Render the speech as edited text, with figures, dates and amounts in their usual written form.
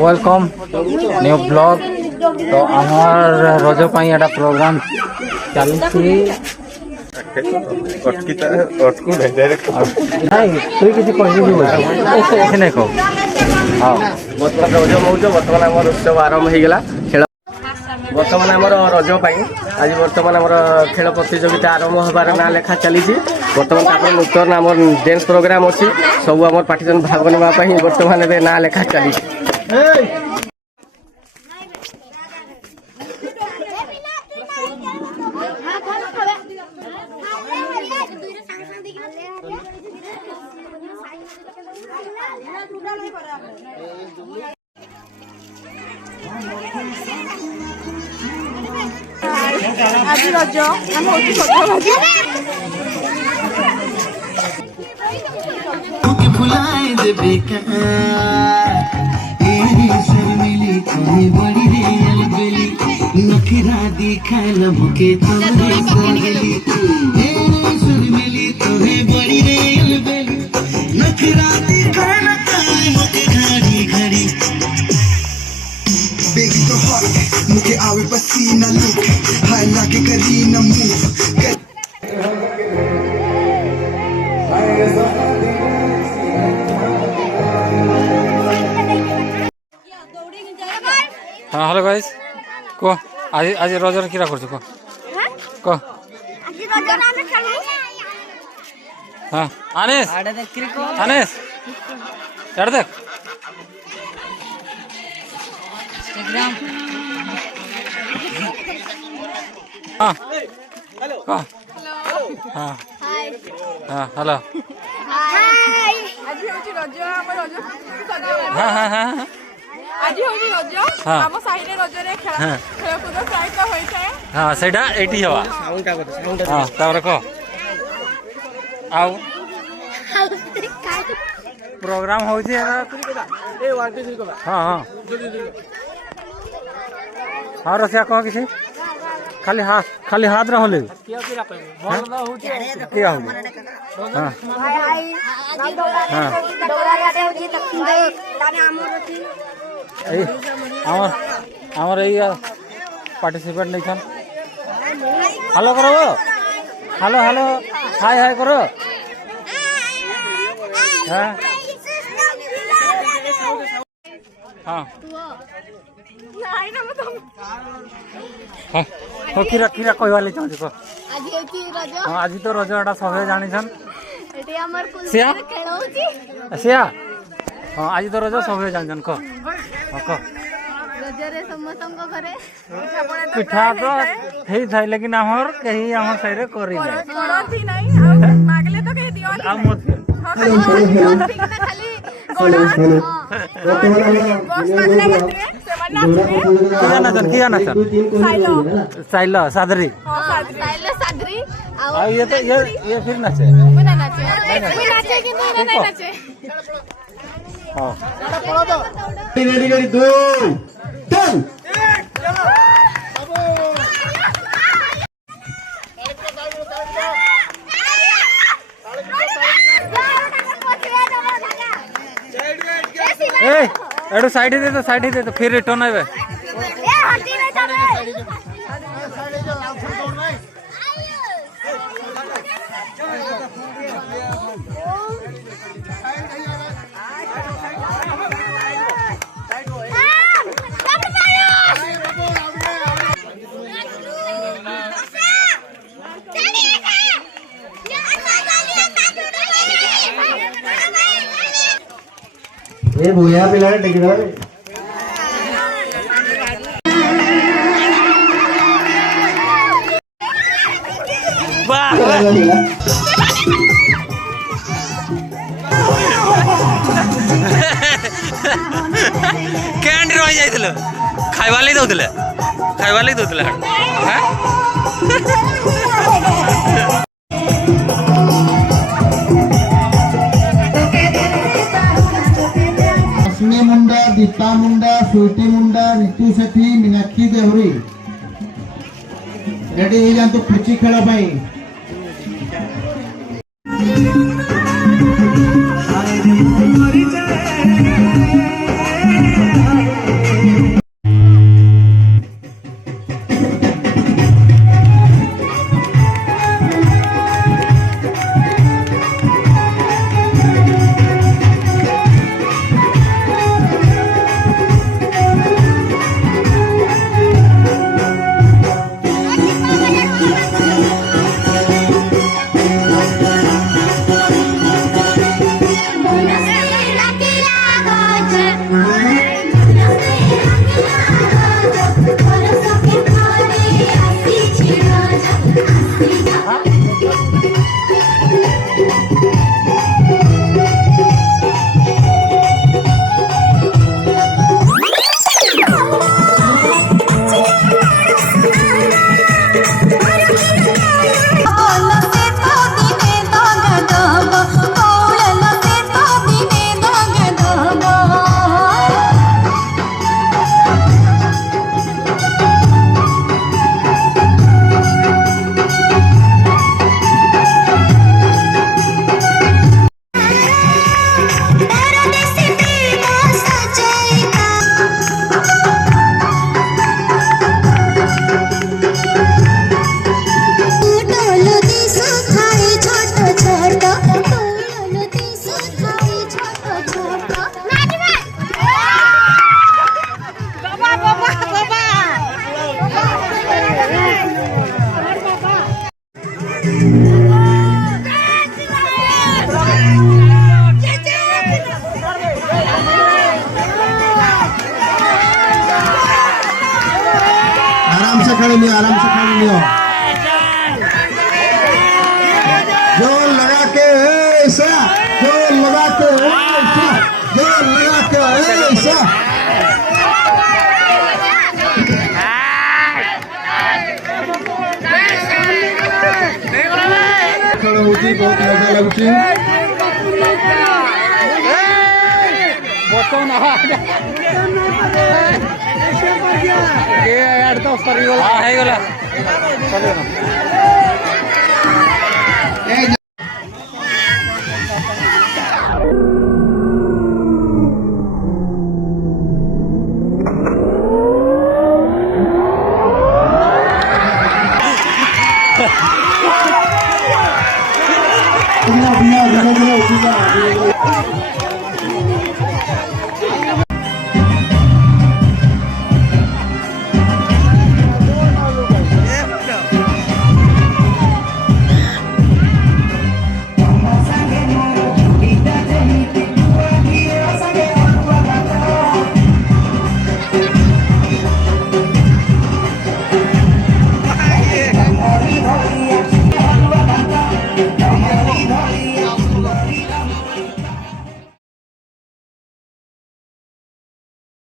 Welcome new blog. तो आमार रज पाई एटा प्रोग्राम चली तुई किसी नहीं कह हाँ बर्तमान रज मौज बर्तमान आम उत्सव आरंभ हो गला खेल बर्तमान आम रज आज बर्तमान आम खेल प्रतियोगिता आरंभ होबार ना लेखा चली बर्तमान नूतन आम डांस प्रोग्राम अच्छी सब आम पार्टीजन भाग नापी बर्तमान ना लेखा चली आज रज आम फुलाए देबे शर्मिली तुम्हें बड़ी रे अलबेली नखरा दिखाल मुके तोरे सोगली शर्मिली तुम्हें बड़ी रे अलबेली नखरा दिखाल मुके घड़ी घड़ी बेबी तो हॉट मुके आवे पसीना लुक हाय लाके करीना मूव हाँ हेलो गाइस कह आज आज रजर किरा कर कह हाँ आनेस आनेस यार देख हाँ कह हाँ हाँ हेलो हाँ हाँ हाँ आज होनी रज आम साहि रे रज रे खेलकूद सहित होइछे हाँ सेटा एटी हवा हाँ तापर कह आउ प्रोग्राम होची हाँ हाँ हाँ रसिया कह किसी खाली हाथ रहले क्या हो हाँ आमर पार्टिसिपेट नहीं छन हेलो करो हेलो हेलो हाय हाय करो हाँ हाँ हाँ किरा किरा कहवाले चाहूँ को हाँ आज तो रज एटा सब जानी छन सिया सिया हाँ आज तो रज सब जान कह कह पिठा तो हेई थाई लेकिन हमर कहीं हमर साइड करी नहीं मागले तो कह दियो आ मत खाली गोड़ा बस मागले बतरे किया नाचन साइलो सादरी सादरी आ ये तो ये फिर नाचे नाचे किंतु नहीं नाचे हां रेडी रेडी दो टन ए एडो साइड दे तो फिर रिटर्न आवे ए भूया पिला टिकदा वाह कैंडी रही जाइथिलो खाइबा लई दउतले हां मुंडा दीपा मुंडा स्वीटी मुंडा ऋतु सेठी मीनाक्षी देवरी रेडी हो जातु पुची खेल पाई खेल लियो, आराम से खेल लियो। जोर लगा के ऐसा, जोर लगा के ऐसा, जोर लगा के ऐसा। खेल होती बहुत मजा लगुची। ବର୍ତ୍ତମାନ ଇଆଡ଼େ ତ ସରିଗଲା ହେଇଗଲା।